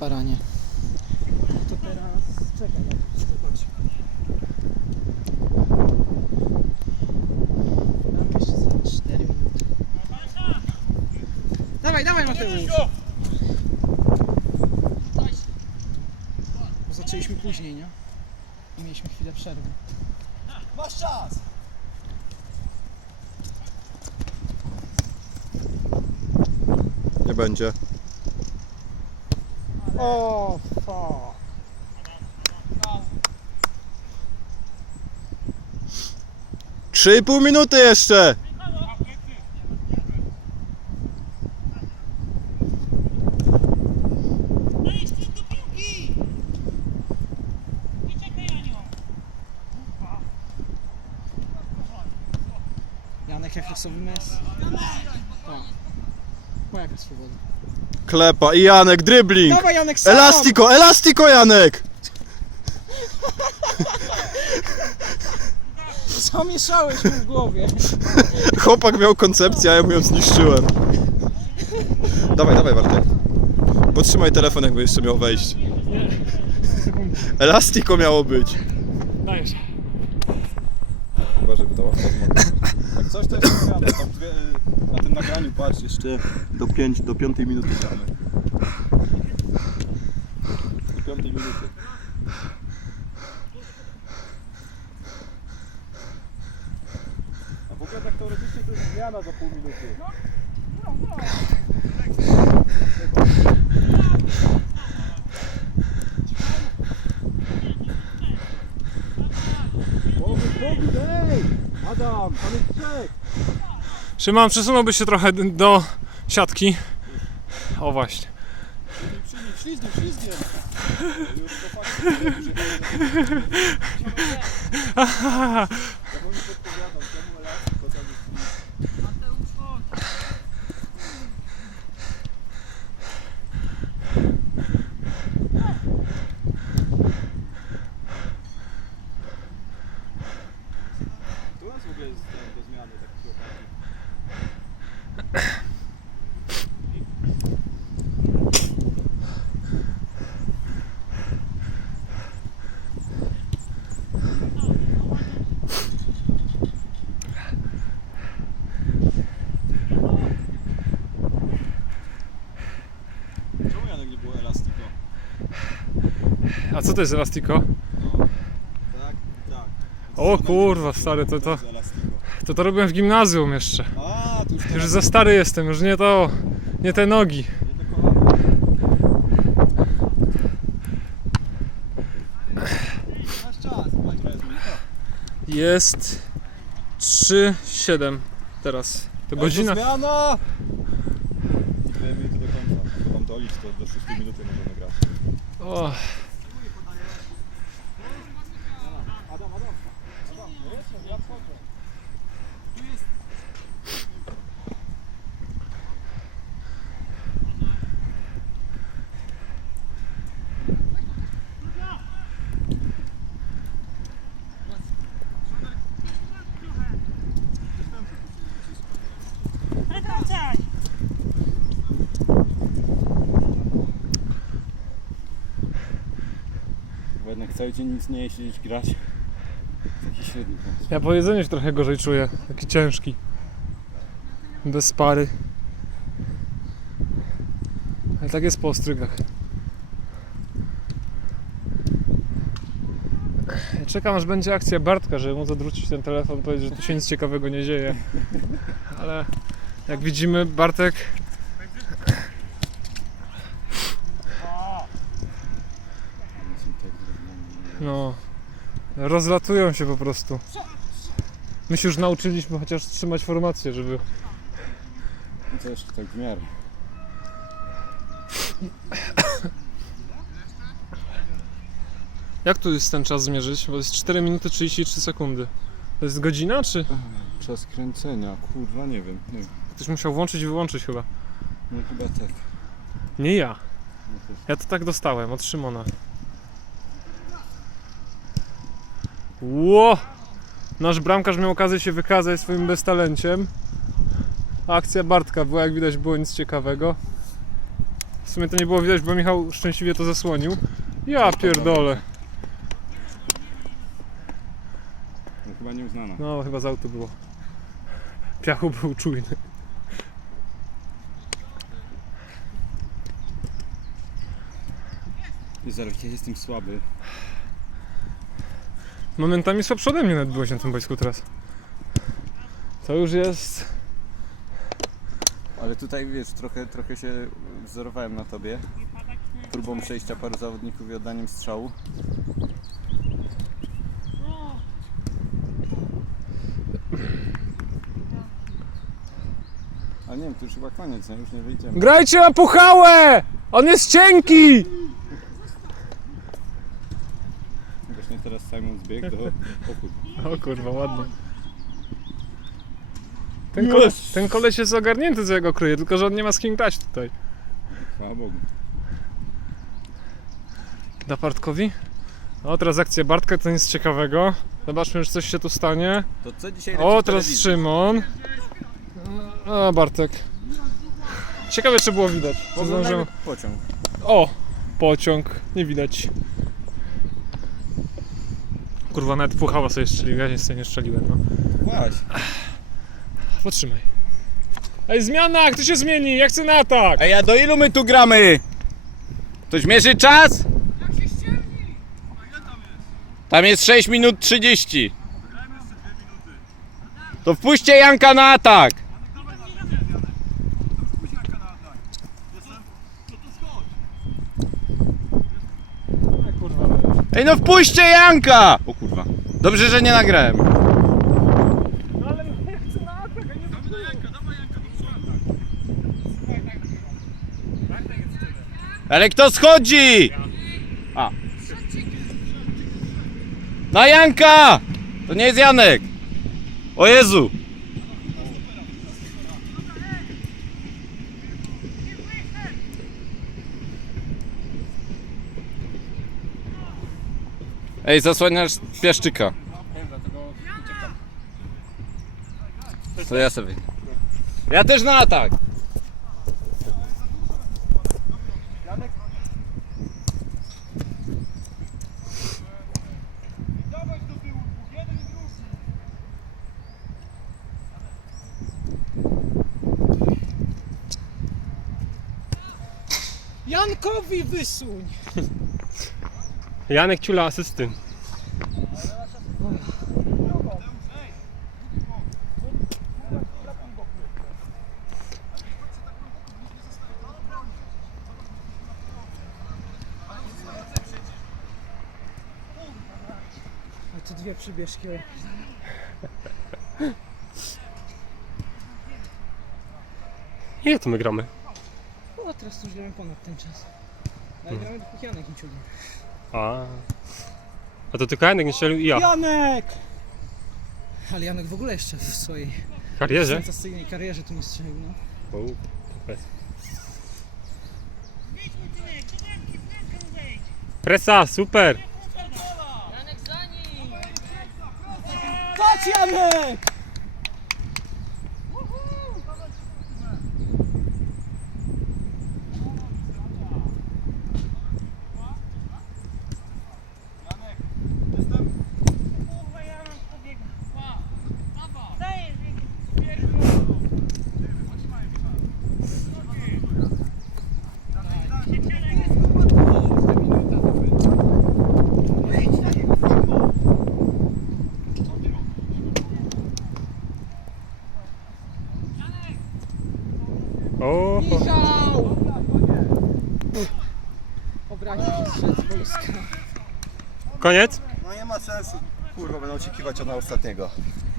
paranie. To teraz czekaj, zobacz. Mam jeszcze za 4 minuty. Dawaj, dawaj Mateusz! Bo zaczęliśmy później, nie? I mieliśmy chwilę przerwy. Masz czas! Nie będzie. O, fuck. Trzy i pół minuty jeszcze! Janek refleksowy mes. O. O, jaka swoboda. Klepa i Janek, dribbling! Dawaj Janek sam! Elastiko, elastiko Janek! Zamieszałeś mu w głowie. Chłopak miał koncepcję, a ja mu ją zniszczyłem. Dawaj, dawaj Bartek. Podtrzymaj telefon, jakby jeszcze miał wejść. Elastiko miało być. Dajesz. Chyba, żeby to łatwo Jak coś to jest tam dwie, tym nagraniu patrz, jeszcze do, pięć, do piątej minuty gramy. Do piątej minuty. A w ogóle tak teoretycznie to jest zmiana za pół minuty. Adam, tam jest! Szymon, przesunąłbyś się trochę do siatki. O właśnie. Już to faktycznie że Ja mu nie podpowiadam, ja mu elastiko tam jest Tu nas w ogóle jest ten, do zmiany taki chłopaki. Czemu Janek nie było elastiko? A co to jest elastiko? No, tak, tak. O kurwa, stary, to to, to, to robiłem w gimnazjum jeszcze. A, już Już za stary jestem, już nie to, nie te nogi. Masz czas, masz czas. Jest 3,7 teraz. To godzina. Zmiana! Dwie minuty do końca. Wam dolić, to do 6 minuty możemy grać. O, Adam, Adam. Adam, jestem, ja wchodzę. Bo jednak cały dzień nic nie jeść, siedzieć grać. Ja po jedzeniu się trochę gorzej czuję. Taki ciężki. Bez pary. Ale tak jest po ostrygach. Czekam aż będzie akcja Bartka, żeby mu zadrucić ten telefon, powiedzieć, że tu się nic ciekawego nie dzieje. Ale jak widzimy, Bartek No. Rozlatują się po prostu. My się już nauczyliśmy chociaż trzymać formację, żeby. No to jeszcze tak w miarę. Jak tu jest ten czas zmierzyć? Bo jest 4 minuty 33 sekundy. To jest godzina, czy? Czas kręcenia, kurwa nie wiem. Nie wiem. Ktoś musiał włączyć i wyłączyć chyba. No chyba tak. Nie ja. No. Ja to tak dostałem od Szymona. Ło! Nasz bramkarz miał okazję się wykazać swoim beztalenciem. Akcja Bartka była, jak widać, było nic ciekawego. W sumie to nie było widać, bo Michał szczęśliwie to zasłonił. Ja pierdolę. No, chyba nieuznana. No, chyba z auto było. Piachu był czujny. I zaraz, ja jestem słaby. Momentami słabszy ode mnie nawet byłeś na tym boisku teraz. To już jest... Ale tutaj wiesz, trochę, trochę się wzorowałem na tobie. Próbą przejścia paru zawodników i oddaniem strzału. Ale nie wiem, to już chyba koniec, nie? już nie wyjdziemy. Grajcie na puchałę! On jest cienki! Właśnie teraz Do pochód. O kurwa, ładnie. Ten, kole, ten koleś jest ogarnięty, co ja go kryję, tylko że on nie ma z kim grać tutaj. Chwała Bogu. Da Bartkowi? O, teraz akcja Bartka, to nic ciekawego. Zobaczmy, czy coś się tu stanie. To co dzisiaj leci O, w teraz telewizji? Szymon. O, Bartek. Ciekawe, czy było widać. Czy Oglądamy zdążyłem- pociąg. O, pociąg. Nie widać. Kurwa, nawet puchała sobie strzeliłem, ja się nie strzeliłem, no. Właśnie. Potrzymaj. Ej, zmiana! Kto się zmieni? Ja chcę na atak! Ej, a do ilu my tu gramy? Ktoś mierzy czas? Tam jest 6 minut 30. To wpuśćcie Janka na atak. Ej, no wpuśćcie Janka! Dobrze, że nie nagrałem. Ale chcę nie Ale kto schodzi? A. Na Janka! To nie jest Janek. O Jezu. Ej, zasłaniasz piaszczyka. To ja sobie. Ja też na atak. Jankowi wysuń! Janek Ciula asysty. A to dwie przybieżki. Ile to my gramy? O, teraz to już gramy ponad ten czas. Ale gramy dopóki Janek nie ciągnie. A. A to tylko Janek nie strzelił i ja. Janek! Ale Janek w ogóle jeszcze w swojej W karierze? sensacyjnej karierze tu nie strzelił, no. O, bez. Presa, super! Patrz Janek! O, Michał! Obraził koniec? No nie ma sensu. Kurwa, będą oczekiwać od na ostatniego.